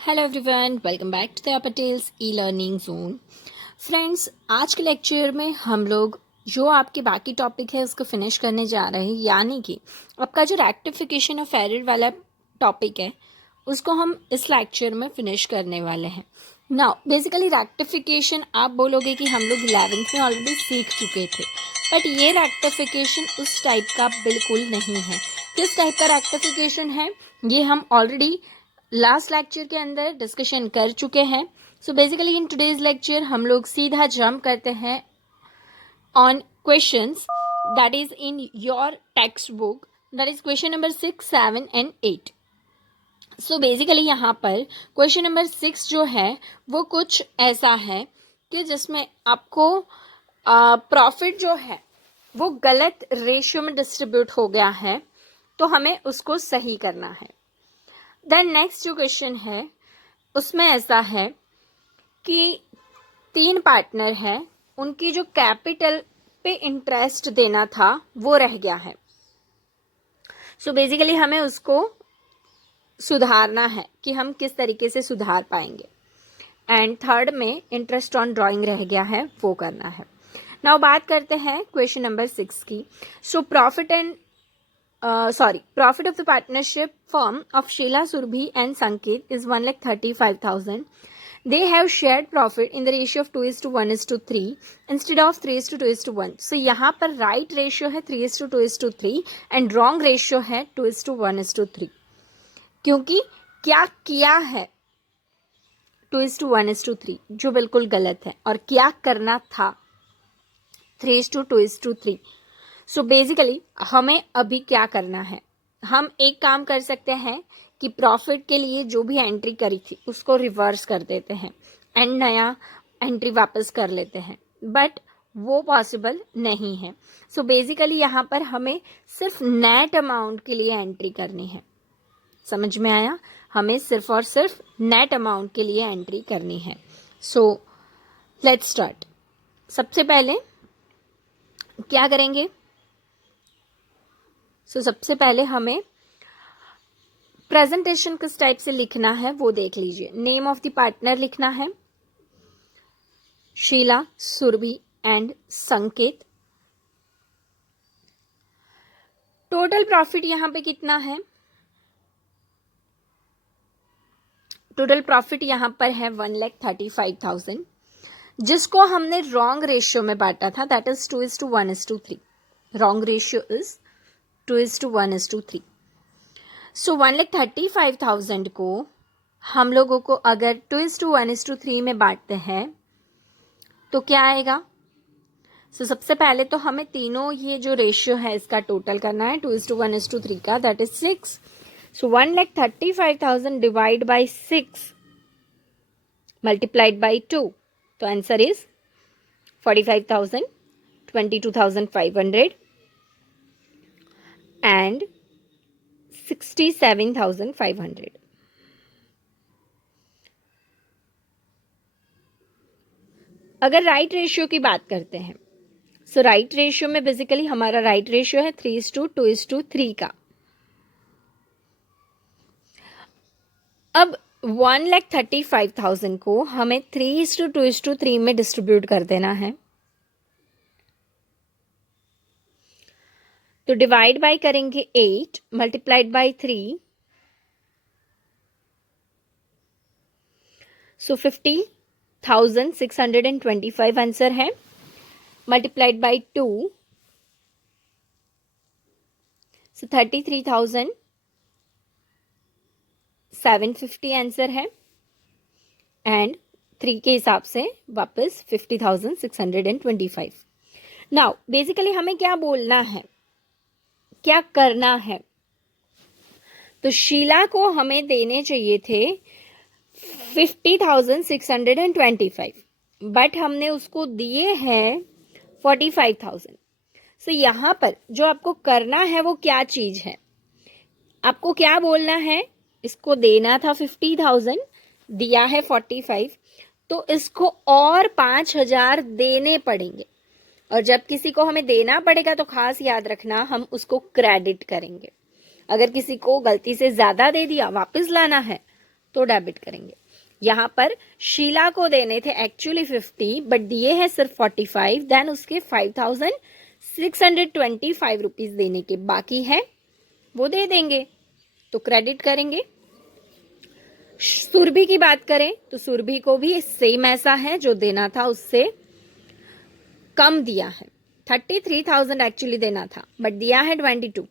Hello everyone, welcome back to the Patels e learning zone. Friends, आज के lecture में हम लोग जो आपके बाकी टॉपिक है उसको फिनिश करने जा रहे हैं, यानी कि आपका जो रेक्टिफिकेशन ऑफ एरर वाला टॉपिक है उसको हम इस लेक्चर में फिनिश करने वाले हैं। नाउ बेसिकली रेक्टिफिकेशन आप बोलोगे कि हम लोग 11th में ऑलरेडी सीख चुके थे, बट ये रेक्टिफिकेशन उस टाइप का बिल्कुल नहीं है। किस टाइप का रेक्टिफिकेशन है ये हम ऑलरेडी लास्ट लेक्चर के अंदर डिस्कशन कर चुके हैं। So basically in today's lecture हम लोग सीधा जंप करते हैं on questions that is in your text book, that is question number 6, 7 and 8। So basically यहाँ पर क्वेश्चन नंबर 6 जो है वो कुछ ऐसा है कि जिसमें आपको प्रॉफिट जो है वो गलत रेशियो में डिस्ट्रीब्यूट हो गया है, तो हमें उसको सही करना है। देन नेक्स्ट जो क्वेश्चन है उसमें ऐसा है कि 3 पार्टनर हैं, उनकी जो कैपिटल पे इंटरेस्ट देना था वो रह गया है। सो बेसिकली हमें उसको सुधारना है कि हम किस तरीके से सुधार पाएंगे। एंड थर्ड में इंटरेस्ट ऑन ड्राइंग रह गया है, वो करना है। नाउ बात करते हैं क्वेश्चन नंबर 6 की। सो profit of the partnership firm of Sheila Surbhi and Sanket is 1,35,000. They have shared profit in the ratio of 2:1:3 instead of 3:2:1. So यहाँ पर right ratio है 3:2:3 and wrong ratio है 2:1:3। क्योंकि क्या किया है 2:1:3 जो बिल्कुल गलत है, और क्या करना था 3:2:3। सो बेसिकली हमें अभी क्या करना है, हम एक काम कर सकते हैं कि प्रॉफिट के लिए जो भी एंट्री करी थी उसको रिवर्स कर देते हैं एंड नया एंट्री वापस कर लेते हैं, बट वो पॉसिबल नहीं है। सो बेसिकली यहाँ पर हमें सिर्फ नेट अमाउंट के लिए एंट्री करनी है। समझ में आया? हमें सिर्फ और सिर्फ नेट अमाउंट के लिए एंट्री करनी है। So let's start. सबसे पहले क्या करेंगे? सबसे पहले हमें प्रेजेंटेशन किस टाइप से लिखना है वो देख लीजिए। नेम ऑफ द पार्टनर लिखना है शीला, सुरभि एंड संकेत। टोटल प्रॉफिट यहां पे कितना है? टोटल प्रॉफिट यहां पर है 1,35,000, जिसको हमने रॉन्ग रेशियो में बांटा था, that is 2:1:3। Wrong ratio is 2:1:3। सो 1,35,000 को हम लोगों को अगर 2:1:3 में बांटते हैं तो क्या आएगा? सबसे पहले तो हमें तीनों ये जो रेशियो है इसका टोटल करना है 2:1:3 का, that is 6। So 1,35,000 divide by 6 multiplied by 2, तो आंसर इज 45,000, 22,500 and 67,500। अगर राइट रेशियो की बात करते हैं, सो राइट रेशियो में बेसिकली हमारा राइट रेशियो है 3:2:3 का। अब 1,35,000 को हमें 3:2:3 में डिस्ट्रीब्यूट कर देना है, तो डिवाइड बाय करेंगे 8 मल्टीप्लाइड बाय 3, सो 50,625 आंसर है। मल्टीप्लाइड बाय 2, सो 33,750 आंसर है। एंड 3 के हिसाब से वापस 50,625। नाउ बेसिकली हमें क्या बोलना है, क्या करना है? तो शीला को हमें देने चाहिए थे 50,625, बट हमने उसको दिए हैं 45,000। सो यहाँ पर जो आपको करना है वो क्या चीज है? आपको क्या बोलना है? इसको देना था 50,000, दिया है 45, तो इसको और 5,000 देने पड़ेंगे। और जब किसी को हमें देना पड़ेगा तो खास याद रखना, हम उसको क्रेडिट करेंगे। अगर किसी को गलती से ज्यादा दे दिया, वापस लाना है, तो डेबिट करेंगे। यहाँ पर शीला को देने थे एक्चुअली 50 बट दिए हैं सिर्फ 45, देन उसके 5625 रुपीज देने के बाकी है, वो दे देंगे तो क्रेडिट करेंगे। सुरभि की बात करें तो सुरभि को भी सेम ऐसा है, जो देना था उससे कम दिया है। 33,000 एक्चुअली देना था बट दिया है 22,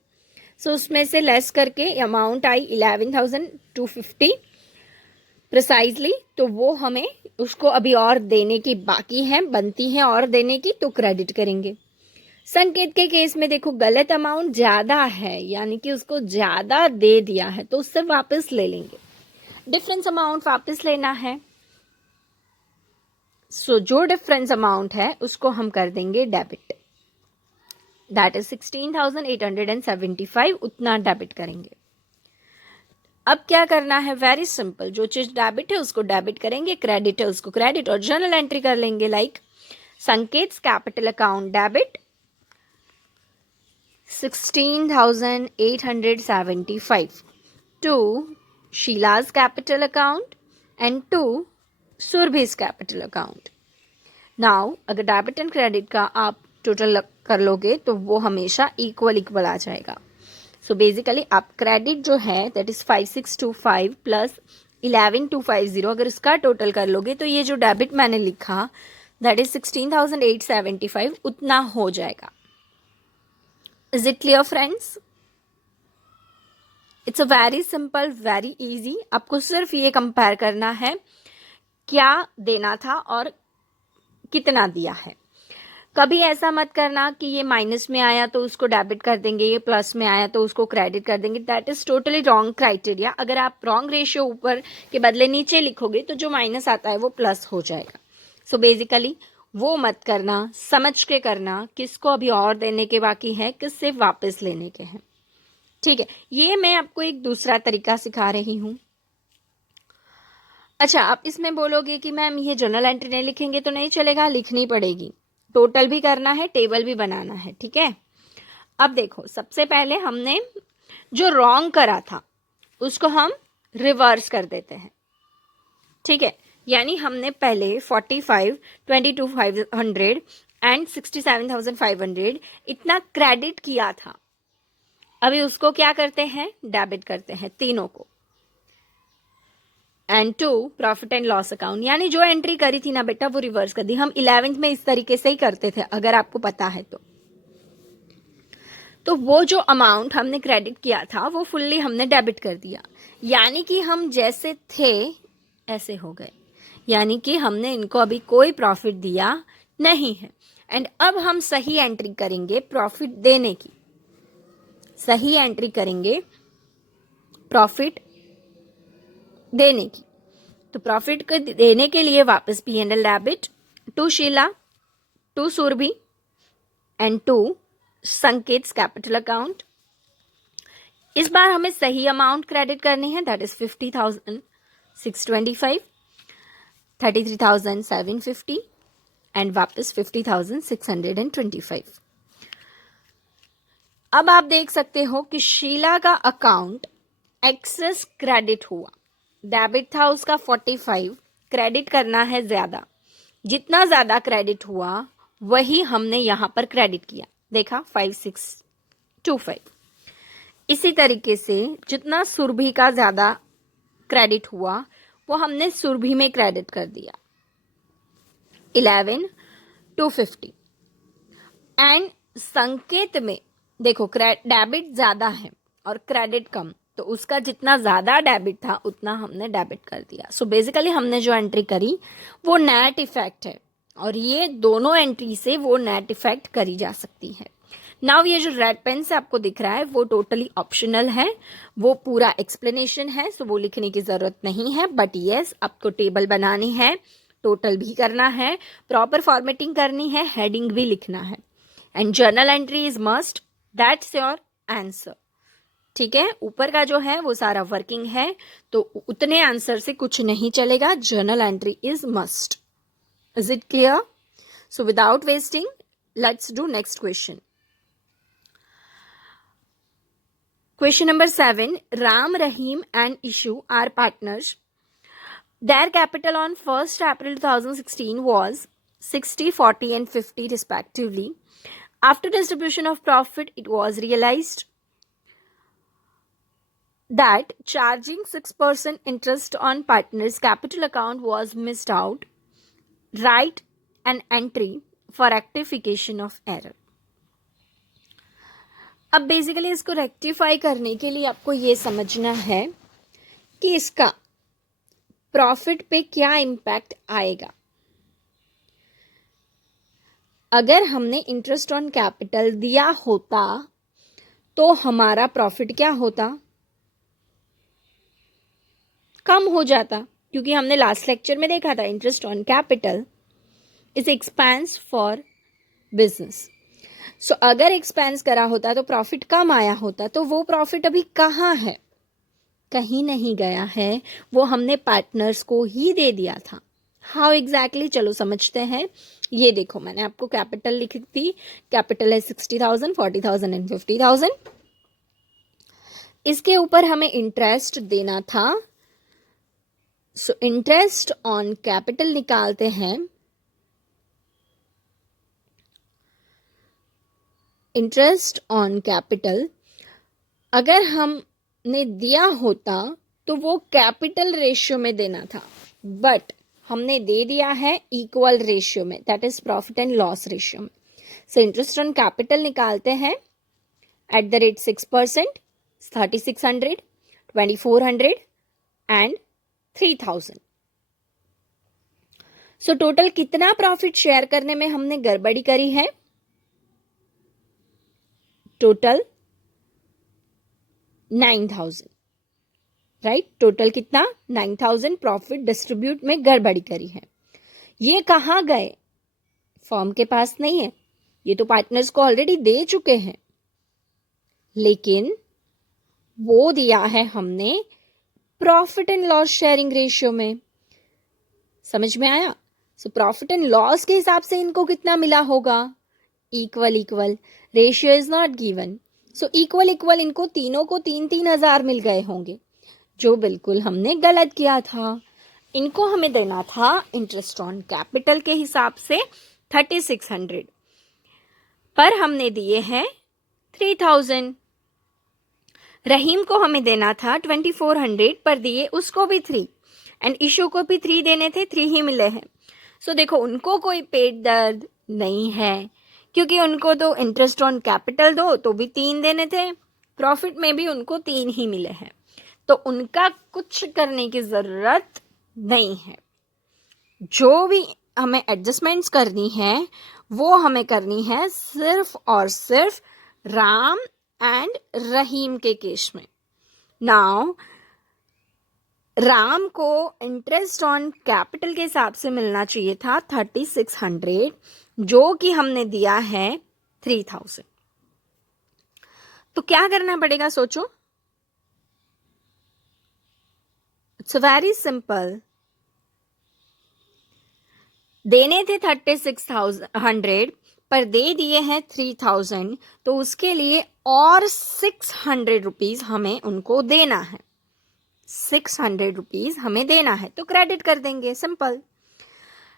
सो उसमें से लेस करके अमाउंट आई 11,250 प्रिसाइजली, तो वो हमें उसको अभी और देने की बाकी है, बनती है और देने की, तो क्रेडिट करेंगे। संकेत के केस में देखो गलत अमाउंट ज्यादा है, यानी कि उसको ज्यादा दे दिया है, तो उससे वापस ले लेंगे। डिफरेंस अमाउंट वापस लेना है, सो जो डिफरेंस अमाउंट है उसको हम कर देंगे डेबिट, दैट इज 16,875, उतना डेबिट करेंगे। अब क्या करना है, वेरी सिंपल, जो चीज डेबिट है उसको डेबिट करेंगे, क्रेडिट है उसको क्रेडिट, और जर्नल एंट्री कर लेंगे like Sanket capital account debit 16,875 to Sheela's capital account and to Surbhi's capital account. Now अगर डेबिट एंड क्रेडिट का आप टोटल कर लोगे तो वो हमेशा इक्वल आ जाएगा। सो बेसिकली आप क्रेडिट जो है दैट इज 5625 प्लस 11,250, अगर इसका टोटल कर लोगे तो ये जो डेबिट मैंने लिखा दैट इज 16,875 उतना हो जाएगा। Is it clear friends? It's a very simple, very easy. आपको सिर्फ ये कंपेयर करना है क्या देना था और कितना दिया है। कभी ऐसा मत करना कि ये माइनस में आया तो उसको डेबिट कर देंगे, ये प्लस में आया तो उसको क्रेडिट कर देंगे, that is totally wrong criteria. अगर आप रॉन्ग रेशियो ऊपर के बदले नीचे लिखोगे तो जो माइनस आता है वो प्लस हो जाएगा। सो बेसिकली वो मत करना, समझ के करना किसको अभी और देने के बाकी है, किससे वापस लेने के हैं। ठीक है, ये मैं आपको एक दूसरा तरीका सिखा रही हूं। अच्छा, आप इसमें बोलोगे कि मैम ये जर्नल एंट्री नहीं लिखेंगे तो नहीं चलेगा, लिखनी पड़ेगी, टोटल भी करना है, टेबल भी बनाना है। ठीक है, अब देखो सबसे पहले हमने जो रॉन्ग करा था उसको हम रिवर्स कर देते हैं। ठीक है, यानी हमने पहले 45, 22,500 एंड 67,500 इतना क्रेडिट किया था, अभी उसको क्या करते हैं, डेबिट करते हैं तीनों को। And to profit and loss account, यानी जो एंट्री करी थी ना बेटा वो रिवर्स कर दी। हम 11th में इस तरीके से ही करते थे, अगर आपको पता है तो वो जो अमाउंट हमने क्रेडिट किया था वो फुल्ली हमने डेबिट कर दिया, यानी कि हम जैसे थे ऐसे हो गए, यानी कि हमने इनको अभी कोई प्रॉफिट दिया नहीं है। एंड अब हम सही एंट्री करेंगे प्रॉफिट देने की, सही एंट्री करेंगे प्रॉफिट देने की। तो प्रॉफिट को देने के लिए वापस P&L debit to Sheela, to Surabhi and to Sanket capital account. इस बार हमें सही अमाउंट क्रेडिट करनी है, दैट इज 50,625, 33,750 एंड वापस 50,625। अब आप देख सकते हो कि शीला का अकाउंट एक्सेस क्रेडिट हुआ, डेबिट था उसका 45, क्रेडिट करना है ज्यादा, जितना ज्यादा क्रेडिट हुआ वही हमने यहां पर क्रेडिट किया, देखा 5625। इसी तरीके से जितना सुरभि का ज्यादा क्रेडिट हुआ वो हमने सुरभि में क्रेडिट कर दिया 11,250। एंड संकेत में देखो डेबिट ज्यादा है और क्रेडिट कम, तो उसका जितना ज्यादा डेबिट था उतना हमने डेबिट कर दिया। सो बेसिकली हमने जो एंट्री करी वो नेट इफेक्ट है, और ये दोनों एंट्री से वो नेट इफेक्ट करी जा सकती है। नाउ ये जो रेड पेन से आपको दिख रहा है वो टोटली ऑप्शनल है, वो पूरा एक्सप्लेनेशन है, सो वो लिखने की जरूरत नहीं है। बट यस, आपको टेबल बनानी है, टोटल भी करना है, प्रॉपर फॉर्मेटिंग करनी है, हेडिंग भी लिखना है, and journal entry is must, that's your answer. ठीक है, ऊपर का जो है वो सारा वर्किंग है, तो उतने आंसर से कुछ नहीं चलेगा, journal entry is must. Is it clear? So without wasting let's do next question. Question number 7. Ram, Rahim and Ishu are partners. Their capital on 1st April 2016 was 60, 40 and 50 respectively. After distribution of profit, it was realized that charging 6% interest on partners' capital account was missed out. Write an entry for rectification of error. अब basically इसको rectify करने के लिए आपको ये समझना है कि इसका प्रॉफिट पे क्या इम्पैक्ट आएगा. अगर हमने इंटरेस्ट ऑन कैपिटल दिया होता तो हमारा प्रॉफिट क्या होता, कम हो जाता, क्योंकि हमने लास्ट लेक्चर में देखा था interest on capital is expense for business. So अगर एक्सपेंस करा होता तो प्रॉफिट कम आया होता. तो वो प्रॉफिट अभी कहाँ है, कहीं नहीं गया है, वो हमने पार्टनर्स को ही दे दिया था. हाउ एग्जैक्टली, चलो समझते हैं. ये देखो मैंने आपको कैपिटल लिखी थी. कैपिटल है 60,000, 40,000 एंड 50,000. इसके ऊपर हमें इंटरेस्ट देना था. सो इंटरेस्ट ऑन कैपिटल निकालते हैं. इंटरेस्ट ऑन कैपिटल अगर हमने दिया होता तो वो कैपिटल रेशियो में देना था, बट हमने दे दिया है इक्वल रेशियो में, that is profit and loss ratio में. सो इंटरेस्ट ऑन कैपिटल निकालते हैं at the rate 6%, 3,600, 2,400 and 3,000. So total कितना प्रॉफिट शेयर करने में हमने गड़बड़ी करी है, टोटल 9,000. राइट, टोटल कितना 9,000 प्रॉफिट डिस्ट्रीब्यूट में गड़बड़ी करी है. ये कहाँ गए, फर्म के पास नहीं है, ये तो पार्टनर्स को ऑलरेडी दे चुके हैं, लेकिन वो दिया है हमने profit and loss sharing ratio में. समझ में आया. सो प्रॉफिट एंड लॉस के हिसाब से इनको कितना मिला होगा, equal equal. Ratio is not given, so equal equal इनको तीनों को 3,000 मिल गए होंगे, जो बिल्कुल हमने गलत किया था. इनको हमें देना था इंटरेस्ट ऑन कैपिटल के हिसाब से 3,600, पर हमने दिए हैं 3,000. रहीम को हमें देना था 2,400, पर दिए उसको भी 3, एंड इशू को भी 3 देने थे, 3 ही मिले हैं. सो देखो उनको कोई पेट दर्द नहीं है, क्योंकि उनको तो इंटरेस्ट ऑन कैपिटल दो तो भी 3 देने थे, प्रॉफिट में भी उनको 3 ही मिले हैं, तो उनका कुछ करने की ज़रूरत नहीं है. जो भी हमें एडजस्टमेंट्स करनी है वो हमें करनी है सिर्फ और सिर्फ राम एंड रहीम के केस में. नाउ राम को इंटरेस्ट ऑन कैपिटल के हिसाब से मिलना चाहिए था 3,600, जो कि हमने दिया है 3,000. तो क्या करना पड़ेगा सोचो. It's very simple. देने थे 3,600 पर दे दिए हैं 3,000, तो उसके लिए और 600 रुपीज हमें उनको देना है. 600 रुपीज हमें देना है, तो क्रेडिट कर देंगे, सिंपल.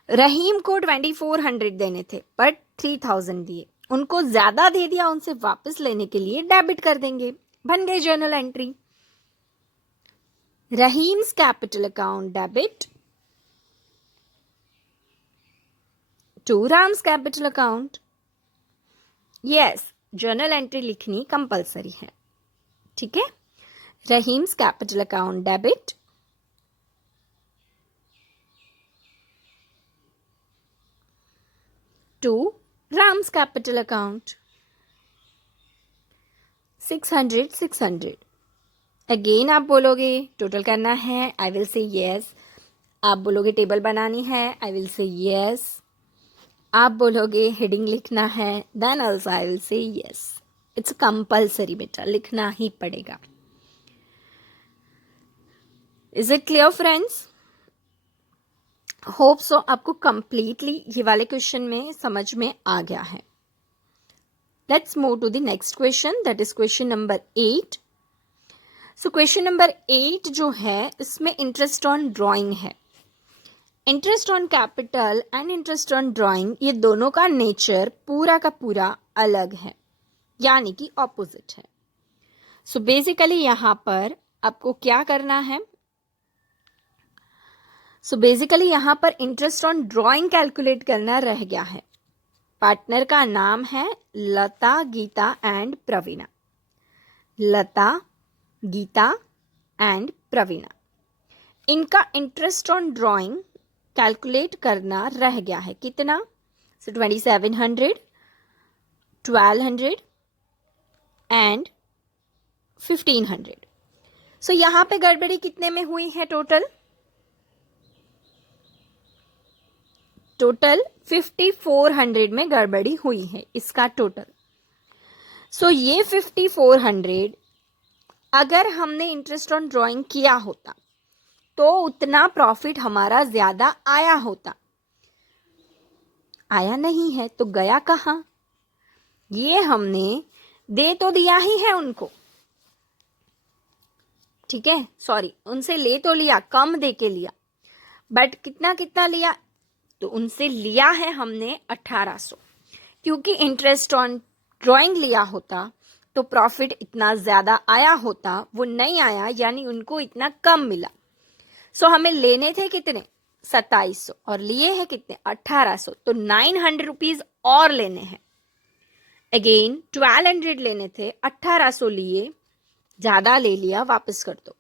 रहीम को 2,400 देने थे पर 3,000 दिए, उनको ज्यादा दे दिया, उनसे वापस लेने के लिए डेबिट कर देंगे. बन गई journal entry. Rahim's capital account debit to Ram's capital account. Yes, journal entry लिखनी कंपलसरी है, ठीक है. Rahim's capital account debit to Ram's capital account. 600 600. Again आप बोलोगे टोटल करना है, आई विल से यस. आप बोलोगे टेबल बनानी है, आई विल से यस. आप बोलोगे हेडिंग लिखना है, then also I will say yes. It's compulsory बेटा, लिखना ही पड़ेगा. Is it clear friends? Hope so आपको कंप्लीटली ये वाले क्वेश्चन में समझ में आ गया है. Let's move to the next question, that is question number 8. So question number 8 जो है इसमें इंटरेस्ट ऑन ड्राइंग है. Interest on capital and interest on drawing, ये दोनों का नेचर पूरा का पूरा अलग है, यानी कि ऑपोजिट है। सो बेसिकली यहाँ पर आपको क्या करना है, बेसिकली यहाँ पर इंटरेस्ट ऑन ड्राइंग कैलकुलेट करना रह गया है। पार्टनर का नाम है लता, गीता एंड प्रवीणा। लता, गीता एंड प्रवीणा, इनका इंटरेस्ट ऑन ड्राइंग कैलकुलेट करना रह गया है। कितना? 2700, 1200 एंड 1500। सो यहाँ पे गड़बड़ी कितने में हुई है? टोटल 5400 में गड़बड़ी हुई है इसका टोटल। सो ये 5400 अगर हमने इंटरेस्ट ऑन ड्राइंग किया होता तो उतना प्रॉफिट हमारा ज्यादा आया होता। आया नहीं है तो गया कहाँ? ये हमने दे तो दिया ही है उनको, ठीक है, सॉरी, उनसे ले तो लिया, कम दे के लिया, बट कितना कितना लिया? तो उनसे लिया है हमने 1800। क्योंकि इंटरेस्ट ऑन ड्राइंग लिया होता तो प्रॉफिट इतना ज्यादा आया होता, वो नहीं आया, यानी उनको इतना कम मिला। सो हमें लेने थे कितने? 2700 और लिए हैं कितने? 1800। तो 900 रुपीज और लेने हैं। अगेन 1200 लेने थे, 1800 लिए, ज्यादा ले लिया, वापस कर दो।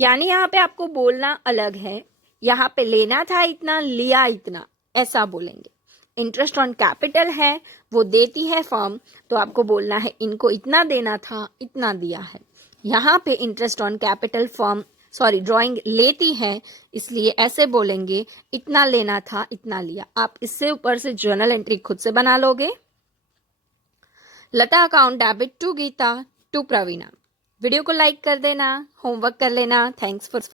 यानी यहाँ पे आपको बोलना अलग है, यहाँ पे लेना था इतना, लिया इतना, ऐसा बोलेंगे। इंटरेस्ट ऑन कैपिटल है, वो देती है फर्म, तो आपको बोलना है इनको इतना देना था, इतना दिया है। यहाँ पे interest on capital firm drawing लेती है, इसलिए ऐसे बोलेंगे इतना लेना था, इतना लिया। आप इससे ऊपर से जर्नल एंट्री खुद से बना लोगे। Lata account debit to Geeta to Praveena. Video को लाइक कर देना, होमवर्क कर लेना। Thanks for